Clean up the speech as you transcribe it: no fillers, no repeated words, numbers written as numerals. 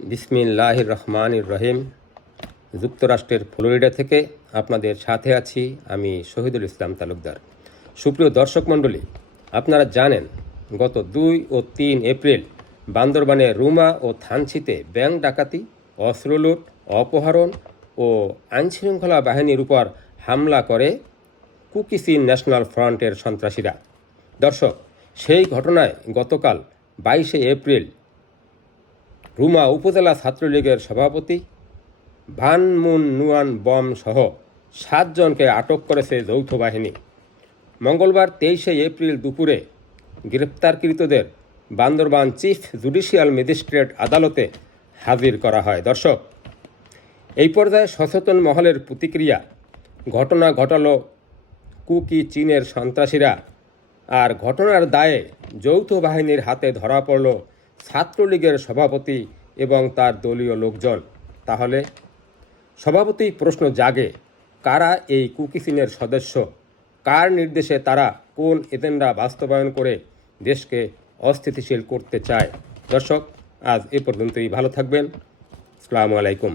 বিসমিল্লাহির রহমানির রহিম। যুক্তরাষ্ট্রের ফ্লোরিডা থেকে আপনাদের সাথে আছি আমি শহীদুল ইসলাম তালুকদার। সুপ্রিয় দর্শক মণ্ডলী, আপনারা জানেন গত 2 ও 3 এপ্রিল বান্দরবানের রুমা ও থানচিতে ব্যাংক ডাকাতি, অস্ত্রলুট, অপহরণ ও আইনশৃঙ্খলা বাহিনীর উপর হামলা করে কুকিচিন ন্যাশনাল ফ্রন্টের সন্ত্রাসীরা। দর্শক, সেই ঘটনায় গতকাল 22 এপ্রিল রুমা উপজেলা ছাত্রলীগের সভাপতি ভান মুন নুয়ান বম সহ 7 জনকে আটক করেছে যৌথ বাহিনী। মঙ্গলবার 23 এপ্রিল দুপুরে গ্রেপ্তারকৃতদের বান্দরবান চিফ জুডিশিয়াল ম্যাজিস্ট্রেট আদালতে হাজির করা হয়। দর্শক, এই পর্যায়ে সচেতন মহলের প্রতিক্রিয়া। ঘটনা ঘটালো কুকিচিনের সন্ত্রাসীরা, আর ঘটনার দায়ে যৌথ বাহিনীর হাতে ধরা পড়ল ছাত্রলীগের সভাপতি এবং তার দলীয় লোকজন। তাহলে স্বভাবতই প্রশ্ন জাগে, কারা এই কুকিচিনের সদস্য? কার নির্দেশে তারা কোন এজেন্ডা বাস্তবায়ন করে দেশকে অস্থিতিশীল করতে চায়? দর্শক, আজ এ পর্যন্তই। ভালো থাকবেন। আসসালামু আলাইকুম।